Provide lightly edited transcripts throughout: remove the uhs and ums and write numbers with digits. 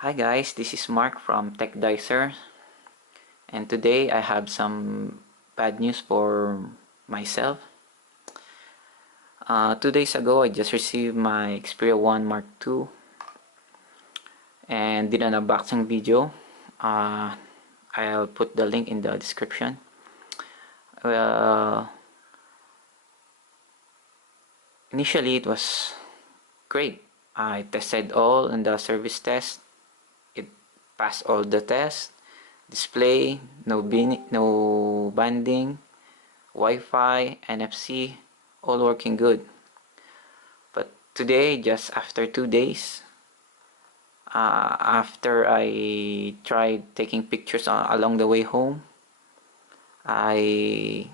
Hi guys, this is Mark from Tech Dicer, and today I have some bad news for myself. 2 days ago I just received my Xperia 1 Mark II and did an unboxing video. I'll put the link in the description. Well, initially it was great. I tested all in the service test. It passed all the tests. Display, no banding, Wi-Fi, NFC, all working good. But today, just after 2 days, after I tried taking pictures along the way home, I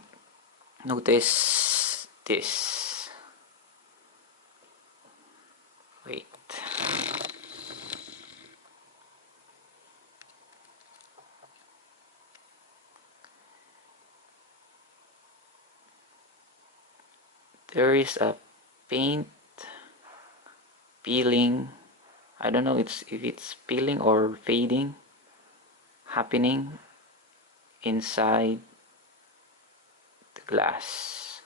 noticed this. Wait. There is a paint peeling. I don't know if it's peeling or fading happening inside the glass,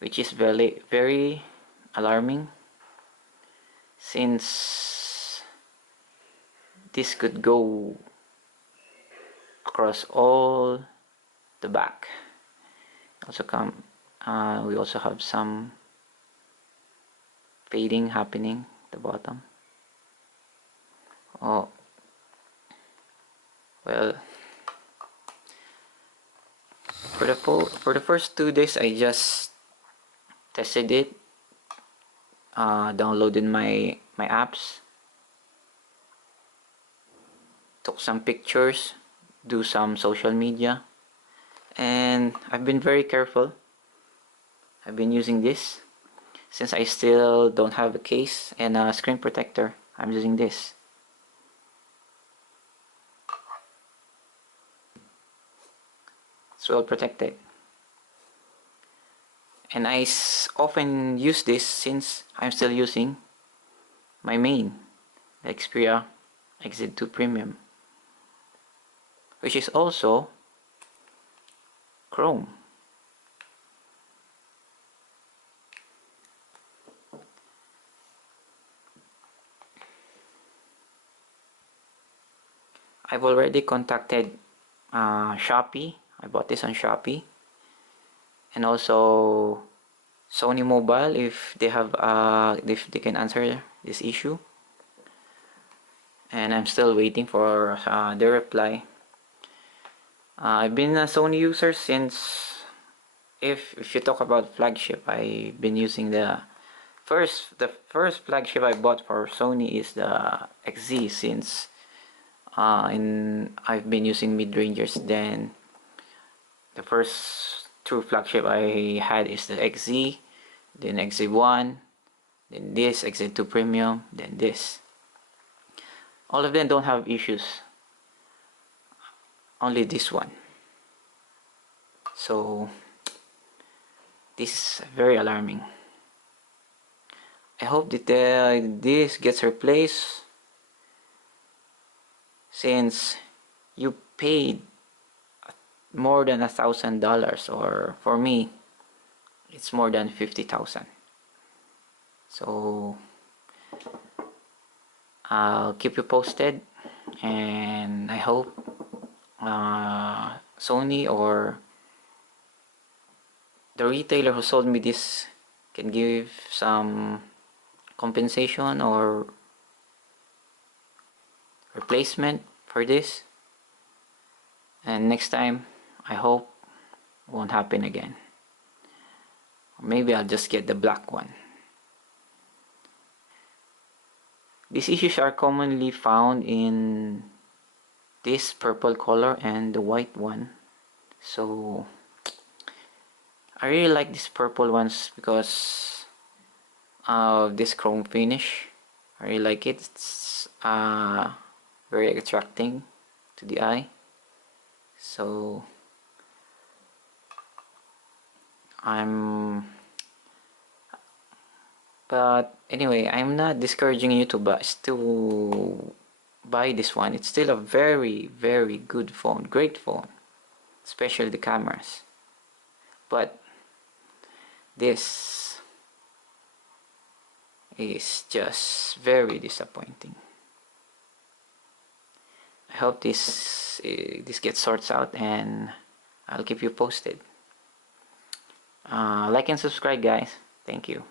which is very alarming, since this could go across all the back. Also we also have some fading happening at the bottom. Oh well, for the first 2 days I just tested it, downloaded my apps, took some pictures, do some social media, and I've been very careful. I've been using this since I still don't have a case and a screen protector. I'm using this. It's well protected, and I often use this since I'm still using my main, the Xperia XZ2 Premium, which is also chrome. I've already contacted Shopee. I bought this on Shopee, and also Sony Mobile, if they have if they can answer this issue. And I'm still waiting for their reply. I've been a Sony user since, if you talk about flagship, I've been using the first flagship I bought for Sony is the XZ, since I've been using mid-rangers. Then the first true flagship I had is the XZ, then XZ1, then this XZ2 Premium, then this. All of them don't have issues, only this one. So this is very alarming. I hope that this gets replaced, since you paid more than $1,000, or for me it's more than 50,000. So I'll keep you posted, and I hope Sony or the retailer who sold me this can give some compensation or replacement for this, and next time I hope it won't happen again. Or maybe I'll just get the black one. These issues are commonly found in this purple color and the white one. So I really like these purple ones because of this chrome finish. I really like it. It's very attracting to the eye. So But anyway, I'm not discouraging you to buy this one. It's still a very, very good phone, great phone, especially the cameras. But this is just very disappointing. I hope this gets sorted out, and I'll keep you posted. Like and subscribe, guys. Thank you.